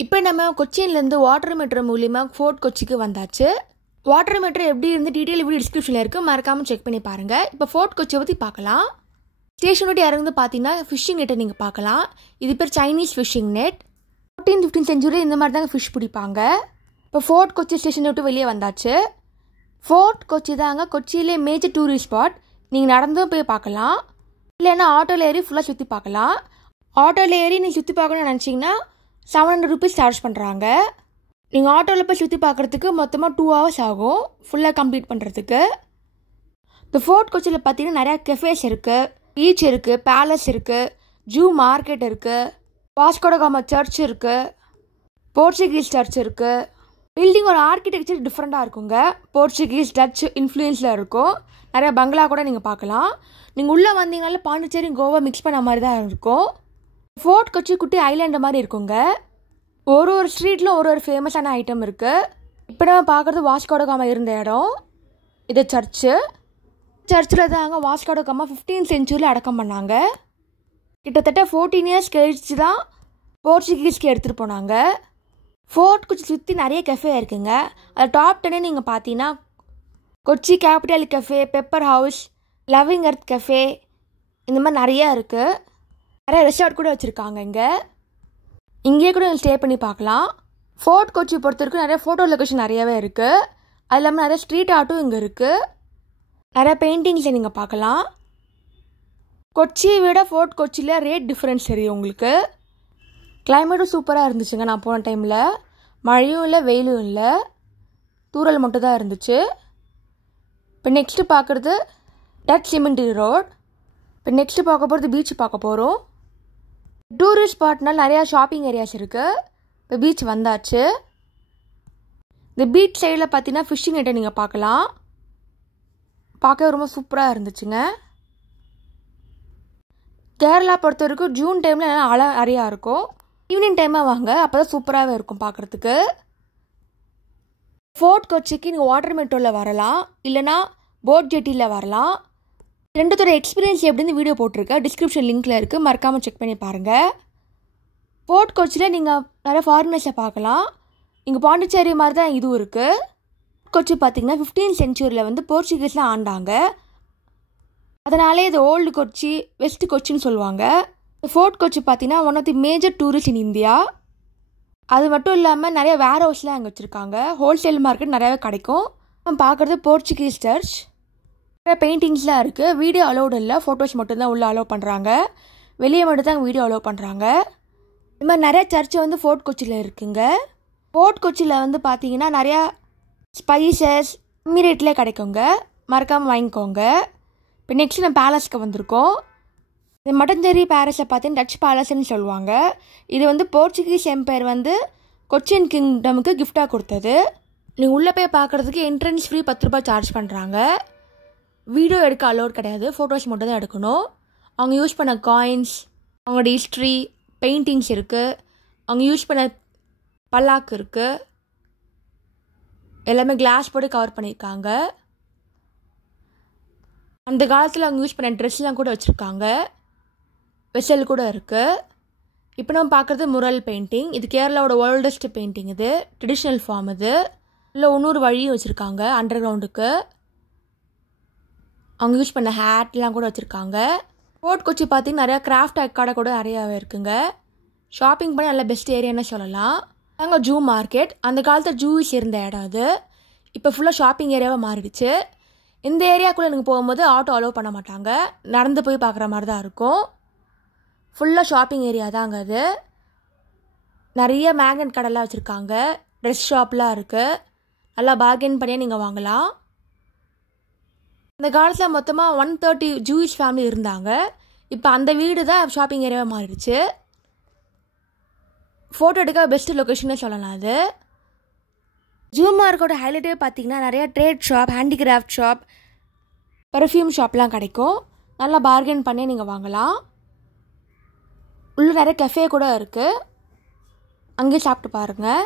இப்போ நம்ம கொச்சின்லேருந்து water metro மூலிமா ஃபோர்ட் கொச்சிக்கு வந்தாச்சு. வாட்டர் மெட்ரோ எப்படி இருந்து டீட்டெயில் வீடியோ டிஸ்கிரிப்ஷனில் இருக்குது, மறக்காமல் செக் பண்ணி பாருங்கள். இப்போ ஃபோர்ட் கொச்சியை பற்றி பார்க்கலாம். ஸ்டேஷன் விட்டு இறந்து பார்த்தீங்கன்னா ஃபிஷ்ஷிங் நெட்டை நீங்கள் பார்க்கலாம். இது பேர் Chinese fishing net. 14th-15th century இந்த மாதிரி தாங்க ஃபிஷ் பிடிப்பாங்க. இப்போ ஃபோர்ட் கொச்சி ஸ்டேஷனை விட்டு வெளியே வந்தாச்சு. ஃபோர்ட் கொச்சி தாங்க கொச்சியிலே மேஜர் டூரிஸ்ட் ஸ்பாட். நீங்கள் நடந்தும் போய் பார்க்கலாம், இல்லைன்னா ஆட்டோவில் ஏறி ஃபுல்லாக சுற்றி பார்க்கலாம். ஆட்டோவில் ஏறி நீங்கள் சுற்றி பார்க்கணும்னு நினச்சிங்கன்னா 700 rupees சார்ஜ் பண்ணுறாங்க. நீங்கள் ஆட்டோவில் போய் சுற்றி பார்க்குறதுக்கு மொத்தமாக 2 hours ஆகும் ஃபுல்லாக கம்ப்ளீட் பண்ணுறதுக்கு. இந்த ஃபோர்ட் கொச்சியில் பார்த்தீங்கன்னா நிறையா கெஃபேஸ் இருக்குது, பீச் இருக்குது, பேலஸ் இருக்குது, ஜூ மார்க்கெட் இருக்குது, வாஸ்கோ ட காமா சர்ச் இருக்குது, போர்ச்சுகீஸ் சர்ச் இருக்குது. பில்டிங் ஒரு ஆர்கிடெக்சர் டிஃப்ரெண்ட்டாக இருக்குங்க. போர்ச்சுகீஸ் டச் இன்ஃப்ளூயன்ஸில் இருக்கும். நிறையா பங்களா கூட நீங்கள் பார்க்கலாம். நீங்கள் உள்ளே வந்தீங்கனால பாண்டிச்சேரி கோவா மிக்ஸ் பண்ண மாதிரி தான் இருக்கும். ஃபோர்ட் கொச்சி குட்டி ஐலாண்டு மாதிரி இருக்குங்க. ஒரு ஸ்ட்ரீட்டில் ஒரு ஃபேமஸான ஐட்டம் இருக்குது. இப்போ நம்ம பார்க்குறது வாஸ்கோ ட காமா இருந்த இடம். இது சர்ச்சு. சர்ச்சில் தாங்க வாஸ்கோ ட காமா 15th century அடக்கம் பண்ணாங்க. கிட்டத்தட்ட 14 years கழிச்சு தான் போர்ச்சுகீஸ்க்கு எடுத்துகிட்டு போனாங்க. ஃபோர்ட் கொச்சி சுற்றி நிறைய கெஃபே இருக்குங்க. அது டாப் 10 நீங்கள் பார்த்தீங்கன்னா Kochi capital cafe, pepper house, loving earth cafe, இந்த மாதிரி நிறையா இருக்குது. நிறைய ரெசார்ட் கூட வச்சுருக்காங்க. இங்கேயே கூட ஸ்டே பண்ணி பார்க்கலாம். ஃபோர்ட் கொச்சி பொறுத்த வரைக்கும் நிறைய ஃபோட்டோ லொக்கேஷன் நிறையாவே இருக்குது. அது இல்லாமல் நிறைய ஸ்ட்ரீட் ஆர்ட்டும் இங்கே இருக்குது. நிறைய பெயிண்டிங்ஸை நீங்கள் பார்க்கலாம். கொச்சியை விட ஃபோர்ட் கொச்சியில் ரேட் டிஃப்ரென்ஸ் தெரியும் உங்களுக்கு. கிளைமேட்டும் சூப்பராக இருந்துச்சுங்க. நான் போன டைமில் மழையும் இல்லை, வெயிலும் இல்லை, தூறல் மட்டும் தான் இருந்துச்சு. இப்போ நெக்ஸ்ட்டு பார்க்குறது டச் சிமெண்ட்ரி ரோட். இப்போ நெக்ஸ்ட்டு பார்க்க போகிறது பீச் பார்க்க போகிறோம். டூரிஸ்ட் ஸ்பாட்னால் நிறையா ஷாப்பிங் ஏரியாஸ் இருக்குது. இப்போ பீச் வந்தாச்சு. இந்த பீச் சைடில் பார்த்தீங்கன்னா ஃபிஷ்ஷிங் நெட்டை நீங்கள் பார்க்கலாம். பார்க்கவே ரொம்ப சூப்பராக இருந்துச்சுங்க. கேரளா பொறுத்த வரைக்கும் ஜூன் டைமில் நல்லா அலை நிறையா இருக்கும். ஈவினிங் டைமாக வாங்க, அப்போ தான் சூப்பராகவே இருக்கும் பார்க்குறதுக்கு. ஃபோர்ட் கொச்சிக்கு நீங்கள் வாட்டர் மெட்ரோவில் வரலாம், இல்லைனா போட் ஜெட்டியில் வரலாம். ரெண்டுத்தோட எக்ஸ்பீரியன்ஸ் எப்படின்னு வீடியோ போட்டிருக்கேன், டிஸ்கிரிப்ஷன் லிங்க்கில் இருக்குது, மறக்காமல் செக் பண்ணி பாருங்கள். ஃபோர்ட் கொச்சியில் நீங்கள் நிறைய ஃபாரினர்ஸை பார்க்கலாம். இங்கே பாண்டிச்சேரி மாதிரி தான் இதுவும் இருக்குது. கொச்சி பார்த்திங்கன்னா 15th century வந்து போர்ச்சுகீஸ்லாம் ஆண்டாங்க. அதனாலே இது ஓல்டு கொச்சி, வெஸ்ட் கொச்சின்னு சொல்லுவாங்க. ஃபோர்ட் கொச்சி பார்த்தீங்கன்னா one of the major tourist in India. அது மட்டும் இல்லாமல் நிறைய வேர் ஹவுஸ்லாம் அங்கே வச்சுருக்காங்க. ஹோல்சேல் மார்க்கெட் நிறையாவே கிடைக்கும். நம்ம பார்க்குறது போர்ச்சுகீஸ் சர்ச். நிறைய பெயிண்டிங்ஸ்லாம் இருக்குது. வீடியோ அலோடு இல்லை, ஃபோட்டோஸ் மட்டும்தான் உள்ளே அலோவ் பண்ணுறாங்க. வெளியே மட்டும் தான் வீடியோ அலோவ் பண்ணுறாங்க. இது மாதிரி நிறைய சர்ச்சு வந்து ஃபோர்ட் கொச்சியில் இருக்குங்க. ஃபோர்ட் கொச்சியில் வந்து பார்த்தீங்கன்னா நிறையா ஸ்பைசஸ் கம்மி ரேட்லேயே கிடைக்குங்க, மறக்காமல் வாங்கிக்கோங்க. இப்போ நெக்ஸ்ட் நம்ம பேலஸ்க்கு வந்திருக்கோம். இந்த மட்டஞ்சேரி பேலஸை பார்த்தீங்கன்னா டச் பேலஸ்ன்னு சொல்லுவாங்க. இது வந்து போர்ச்சுகீஸ் எம்பையர் வந்து கொச்சின் கிங்டமுக்கு கிஃப்டாக கொடுத்தது. நீங்கள் உள்ளே போய் பார்க்குறதுக்கு என்ட்ரன்ஸ் ஃப்ரீ 10 ரூபாய் சார்ஜ் பண்ணுறாங்க. வீடியோ எடுக்க அலோட் கிடையாது, ஃபோட்டோஸ் மட்டும் தான் எடுக்கணும். அவங்க யூஸ் பண்ண காயின்ஸ், அவங்களோட ஹிஸ்ட்ரி, பெயிண்டிங்ஸ் இருக்குது. அவங்க யூஸ் பண்ண பல்லாக்கு இருக்குது. எல்லாமே கிளாஸ் போட்டு கவர் பண்ணியிருக்காங்க. அந்த காலத்தில் அவங்க யூஸ் பண்ண ட்ரெஸ்லாம் கூட வச்சுருக்காங்க. வெசல் கூட இருக்குது. இப்போ நம்ம பார்க்குறது முரல் பெயிண்டிங். இது கேரளாவோட ஓல்டஸ்ட் பெயிண்டிங். இது ட்ரெடிஷ்னல் ஃபார்ம். இது இல்லை இன்னொரு வழியும் வச்சுருக்காங்க அண்டர் கிரவுண்டுக்கு. அவங்க யூஸ் பண்ண ஹேட்லாம் கூட வச்சுருக்காங்க. ஃபோர்ட் கொச்சி பார்த்திங்கன்னா நிறையா கிராஃப்ட் கடை கூட நிறையாவே இருக்குங்க. ஷாப்பிங் பண்ணி நல்ல பெஸ்ட் ஏரியான்னு சொல்லலாம். அங்கே ஜூ மார்க்கெட். அந்த காலத்தில் ஜூஸ் இருந்த இடம் அது. இப்போ ஃபுல்லாக ஷாப்பிங் ஏரியாவாக மாறிடுச்சு. இந்த ஏரியாக்குள்ளே நீங்கள் போகும்போது ஆட்டோ அலோவ் பண்ண மாட்டாங்க, நடந்து போய் பார்க்குற மாதிரி தான் இருக்கும். ஃபுல்லாக ஷாப்பிங் ஏரியா தாங்க அது. நிறைய மேக்னெட் கடைலாம் வச்சுருக்காங்க. ட்ரெஸ் ஷாப்லாம் இருக்குது. நல்லா பார்கெயின் பண்ணியே நீங்கள் வாங்கலாம். இந்த காலத்தில் மொத்தமாக 130 ஜூயிஷ் ஃபேமிலி இருந்தாங்க. இப்போ அந்த வீடு தான் ஷாப்பிங் ஏரியாவாக மாறிடுச்சு. ஃபோட்டோ எடுக்க பெஸ்ட்டு லொக்கேஷனே சொல்லலாம் அது. ஜூ மார்க்கோட ஹைலைட்டே பார்த்தீங்கன்னா நிறையா trade shop, handicraft shop, perfume ஷாப்லாம் கிடைக்கும். நல்லா பார்கெயின் பண்ணி நீங்கள் வாங்கலாம். உள்ளே நிறைய கெஃபே கூட இருக்குது, அங்கேயே சாப்பிட்டு பாருங்கள்.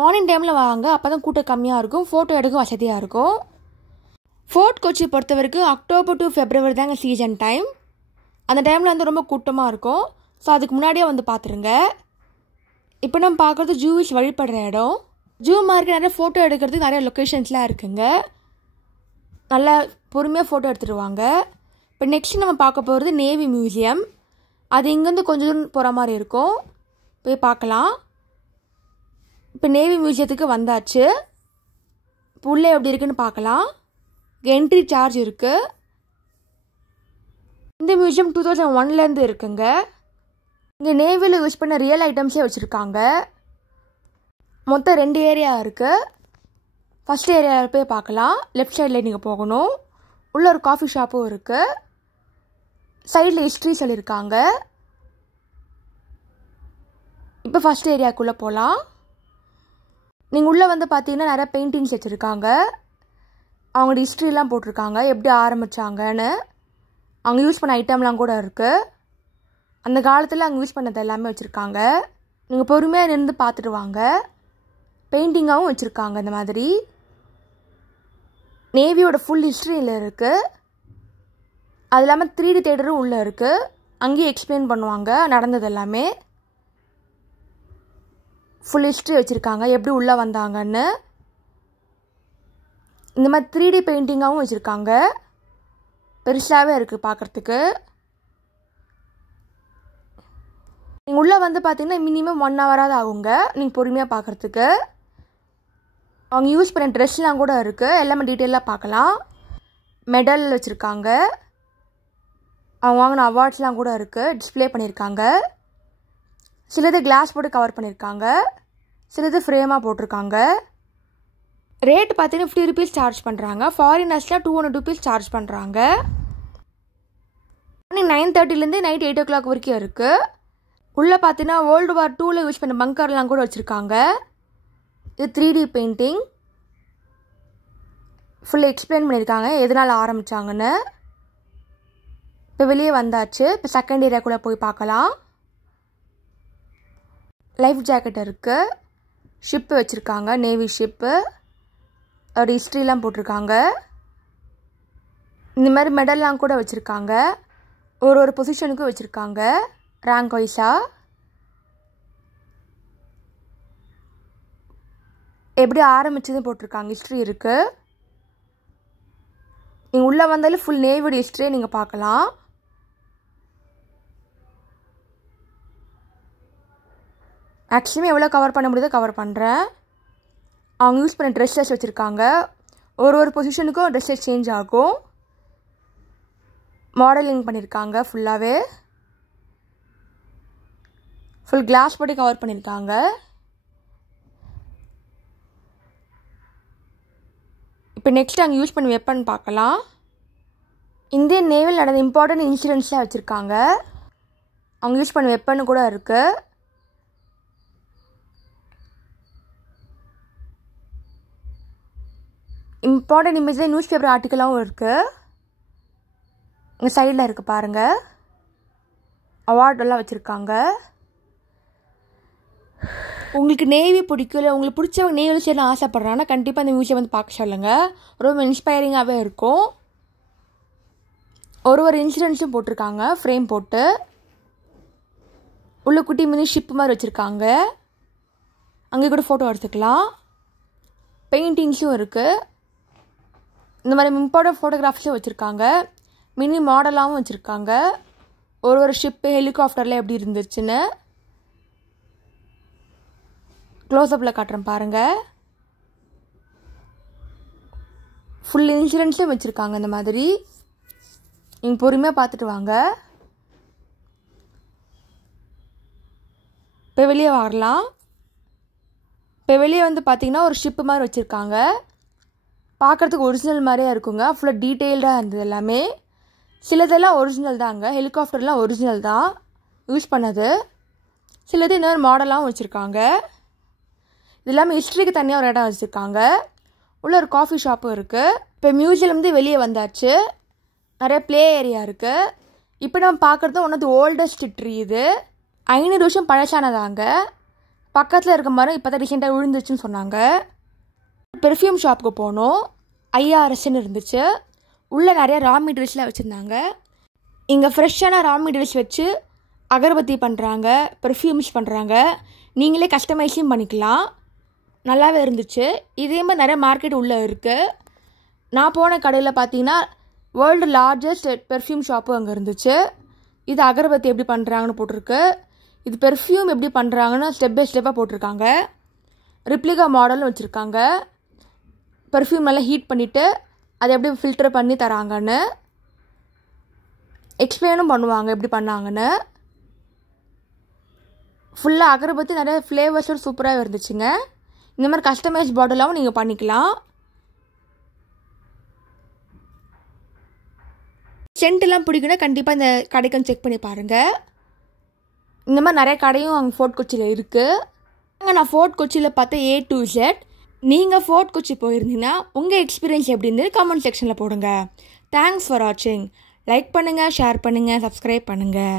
மார்னிங் டைமில் வாங்க, அப்போ தான் கூட்டம் கம்மியாக இருக்கும், ஃபோட்டோ எடுக்க வசதியாக இருக்கும். ஃபோர்ட் கொச்சி பொறுத்த வரைக்கும் அக்டோபர் டு ஃபெப்ரவரி தாங்க சீசன் டைம். அந்த டைமில் வந்து ரொம்ப கூட்டமாக இருக்கும். ஸோ அதுக்கு முன்னாடியே வந்து பார்த்துருங்க. இப்போ நம்ம பார்க்குறது ஜூவிஸ் வழிபடுற இடம். ஜூ மாதிரி நிறைய ஃபோட்டோ எடுக்கிறதுக்கு நிறைய லொக்கேஷன்ஸ்லாம் இருக்குங்க. நல்லா பொறுமையாக ஃபோட்டோ எடுத்துகிட்டு வாங்க. இப்போ நெக்ஸ்ட் நம்ம பார்க்க போகிறது நேவி மியூசியம். அது இங்கேருந்து கொஞ்சம் தூரம் போகிற மாதிரி இருக்கும், போய் பார்க்கலாம். இப்போ நேவி மியூசியத்துக்கு வந்தாச்சு. இப்போ உள்ளே எப்படி இருக்குன்னு பார்க்கலாம். என்ட்ரி சார்ஜ் இருக்குது. இந்த மியூசியம் 2001 இருக்குங்க. இங்கே நேவியில் யூஸ் பண்ண ரியல் ஐட்டம்ஸே வச்சுருக்காங்க. மொத்தம் 2 ஏரியா இருக்குது. ஃபஸ்ட் ஏரியாவில் போய் பார்க்கலாம். லெஃப்ட் சைடில் நீங்கள் போகணும். உள்ளே ஒரு காஃபி ஷாப்பும் இருக்குது. சைடில் ஹிஸ்ட்ரி சொல்லியிருக்காங்க. இப்போ ஃபஸ்ட் ஏரியாவுக்குள்ளே போகலாம். நீங்கள் உள்ளே வந்து பார்த்தீங்கன்னா நிறைய பெயிண்டிங்ஸ் வச்சுருக்காங்க. அவங்களோட ஹிஸ்ட்ரிலாம் போட்டிருக்காங்க, எப்படி ஆரம்பித்தாங்கன்னு. அவங்க யூஸ் பண்ண ஐட்டம்லாம் கூட இருக்குது. அந்த காலத்தில் அங்கே யூஸ் பண்ணது எல்லாமே வச்சுருக்காங்க. நீங்கள் பொறுமையாக நின்று பார்த்துட்டு வாங்க. பெயிண்டிங்காகவும் வச்சுருக்காங்க. இந்த மாதிரி நேவியோட ஃபுல் ஹிஸ்ட்ரியில் இருக்குது. அது இல்லாமல் 3D தியேட்டரும் உள்ளே இருக்குது. அங்கேயும் எக்ஸ்பிளைன் பண்ணுவாங்க நடந்தது எல்லாமே. ஃபுல் ஹிஸ்ட்ரி வச்சுருக்காங்க, எப்படி உள்ளே வந்தாங்கன்னு. இந்த மாதிரி 3D பெயிண்டிங்காகவும் வச்சுருக்காங்க. பெருசாகவே இருக்குது பார்க்குறதுக்கு. நீங்கள் உள்ளே வந்து பார்த்தீங்கன்னா மினிமம் 1 ஹவராவது ஆகுங்க நீங்கள் பொறுமையாக பார்க்குறதுக்கு. அவங்க யூஸ் பண்ண ட்ரெஸ்லாம் கூட இருக்குது, எல்லாமே டீட்டெயிலாக பார்க்கலாம். மெடல் வச்சுருக்காங்க. அவங்க வாங்கின அவார்ட்ஸ்லாம் கூட இருக்குது, டிஸ்பிளே பண்ணியிருக்காங்க. சிலது கிளாஸ் போட்டு கவர் பண்ணியிருக்காங்க, சிலது ஃப்ரேமாக போட்டிருக்காங்க. ரேட் பார்த்தீங்கன்னா 50 rupees சார்ஜ் பண்ணுறாங்க. ஃபாரினர்ஸ்லாம் 200 rupees சார்ஜ் பண்ணுறாங்க. மார்னிங் 9:30 நைட் 8 o'clock வரைக்கும் இருக்குது. உள்ளே பார்த்தீங்கன்னா World War II யூஸ் பண்ண பங்கர்லாம் கூட வச்சுருக்காங்க. இது 3D பெயிண்டிங். ஃபுல்லாக எக்ஸ்பிளைன் பண்ணியிருக்காங்க எதனால் ஆரம்பித்தாங்கன்னு. இப்போ வெளியே வந்தாச்சு. இப்போ செகண்ட் ஏரியாக்குள்ளே போய் பார்க்கலாம். லைஃப் ஜாக்கெட் இருக்குது. ஷிப்பு வச்சுருக்காங்க, நேவி ஷிப்பு. ஒரு ஹிஸ்ட்ரிலாம் போட்டிருக்காங்க. இந்த மாதிரி மெடல்லாம் கூட வச்சுருக்காங்க. ஒரு பொசிஷனுக்கும் வச்சுருக்காங்க ரேங்க் வைஸாக. எப்படி ஆரம்பிச்சதுன்னு போட்டிருக்காங்க, ஹிஸ்ட்ரி இருக்குது. நீங்கள் உள்ளே வந்தாலும் ஃபுல் நேவியோட ஹிஸ்ட்ரியை நீங்கள் பார்க்கலாம். மேக்ஸிமம் எவ்வளோ கவர் பண்ண முடியுதோ கவர் பண்ணுறேன். அவங்க யூஸ் பண்ண ட்ரெஸ்ஸஸ் வச்சுருக்காங்க. ஒரு பொசிஷனுக்கும் ட்ரெஸ்ஸஸ் சேஞ்ச் ஆகும். மாடலிங் பண்ணியிருக்காங்க ஃபுல்லாகவே. ஃபுல் கிளாஸ் போட்டு கவர் பண்ணியிருக்காங்க. இப்போ நெக்ஸ்ட் அங்கே யூஸ் பண்ண வெப்பன் பார்க்கலாம். இந்தியன் நேவியில் நடந்த இம்பார்ட்டன்ட் இன்சிடென்ட்ஸ்லாம் வச்சுருக்காங்க. அவங்க யூஸ் பண்ண வெப்பன் கூட இருக்குது. இம்பார்ட்டன்ட் இமேஜில் நியூஸ் பேப்பர் ஆர்டிக்கலாகவும் இருக்குது. இங்கே சைடில் இருக்குது பாருங்கள். அவார்டெல்லாம் வச்சுருக்காங்க. உங்களுக்கு நேவி பிடிக்கும், இல்லை உங்களுக்கு பிடிச்சவங்க நேவியில் சேரணும் ஆசைப்பட்றாங்கன்னா கண்டிப்பாக இந்த மியூசியம் வந்து பார்க்க சொல்லுங்கள். ரொம்ப இன்ஸ்பைரிங்காகவே இருக்கும். ஒரு இன்சிடென்ட்ஸும் போட்டிருக்காங்க ஃப்ரேம் போட்டு. உள்ள குட்டி மினி ஷிப் மாதிரி வச்சுருக்காங்க. அங்கே கூட ஃபோட்டோ எடுத்துக்கலாம். பெயிண்டிங்ஸும் இருக்குது. இந்த மாதிரி இம்பார்ட்டன்ட் ஃபோட்டோகிராஃப்ஸும் வச்சுருக்காங்க. மினி மாடலாகவும் வச்சுருக்காங்க. ஒரு ஷிப்பு ஹெலிகாப்டரில் எப்படி இருந்துச்சுன்னு க்ளோஸ்அப்பில் காட்டுறேன் பாருங்கள். ஃபுல் இன்சூரன்ஸும் வச்சுருக்காங்க. இந்த மாதிரி நீங்கள் பொறுமையாக பார்த்துட்டு வாங்க. இப்போ வெளியே வரலாம். இப்போ வெளியே வந்து பார்த்திங்கன்னா ஒரு ஷிப்பு மாதிரி வச்சுருக்காங்க. பார்க்குறதுக்கு ஒரிஜினல் மாதிரியே இருக்குங்க. ஃபுல்லாக டீட்டெயில்டாக இருந்தது எல்லாமே. சிலதெல்லாம் ஒரிஜினல் தாங்க. ஹெலிகாப்டர்லாம் ஒரிஜினல் தான் யூஸ் பண்ணது. சிலது இன்னொரு மாடலாகவும் வச்சுருக்காங்க. இது இல்லாமல் ஹிஸ்ட்ரிக்கு தனியாக ஒரு இடம் வச்சுருக்காங்க. உள்ள ஒரு காஃபி ஷாப்பும் இருக்குது. இப்போ மியூசியம்லேருந்து வெளியே வந்தாச்சு. நிறைய ப்ளே ஏரியா இருக்குது. இப்போ நம்ம பார்க்குறது one of the oldest tree. இது 500 வருஷம் பழசானதாங்க. பக்கத்தில் இருக்க மரம் இப்போ தான் ரீசெண்டாக விழுந்துச்சுன்னு சொன்னாங்க. பெர்ஃப்யூம் ஷாப்புக்கு போனோம். IRSன்னு இருந்துச்சு. உள்ளே நிறைய ரா மெட்டீரியல்ஸ்லாம் வச்சுருந்தாங்க. இங்கே ஃப்ரெஷ்ஷான ரா மெட்டீரியல்ஸ் வச்சு அகர்பத்தி பண்ணுறாங்க, பெர்ஃப்யூம்ஸ் பண்ணுறாங்க. நீங்களே கஸ்டமைஸும் பண்ணிக்கலாம். நல்லாவே இருந்துச்சு. இதே மாதிரி நிறைய மார்க்கெட் உள்ளே இருக்குது. நான் போன கடையில் பார்த்தீங்கன்னா வேர்ல்டு லார்ஜஸ்ட் பெர்ஃப்யூம் ஷாப்பும் அங்கே இருந்துச்சு. இது அகர்பத்தி எப்படி பண்ணுறாங்கன்னு போட்டிருக்கு. இது பெர்ஃப்யூம் எப்படி பண்ணுறாங்கன்னு ஸ்டெப் பை ஸ்டெப்பாக போட்டிருக்காங்க. ரிப்ளிகா மாடல்னு வச்சுருக்காங்க. பெர்ஃப்யூம் நல்லா ஹீட் பண்ணிவிட்டு அதை எப்படி ஃபில்டர் பண்ணி தராங்கன்னு எக்ஸ்பிளைனும் பண்ணுவாங்க எப்படி பண்ணாங்கன்னு. ஃபுல்லாக அகர்பத்தி நிறைய ஃப்ளேவர்ஸோடு சூப்பராக இருந்துச்சுங்க. இந்த மாதிரி கஸ்டமைஸ் பாட்டிலாகவும் நீங்கள் பண்ணிக்கலாம். சென்ட்லாம் பிடிக்குன்னா கண்டிப்பாக இந்த கடைக்கு செக் பண்ணி பாருங்கள். இந்த மாதிரி நிறைய கடையும் அங்கே ஃபோர்ட் கொச்சியில் இருக்குது. அங்கே நான் ஃபோர்ட் கொச்சியில் பார்த்தேன் A to Z. நீங்கள் ஃபோர்ட் கொச்சி போயிருந்தீங்கன்னா உங்கள் எக்ஸ்பீரியன்ஸ் எப்படி இருந்தது கமெண்ட் செக்ஷனில் போடுங்க. தேங்க்ஸ் ஃபார் வாட்சிங். லைக் பண்ணுங்கள், ஷேர் பண்ணுங்கள், சப்ஸ்கிரைப் பண்ணுங்கள்.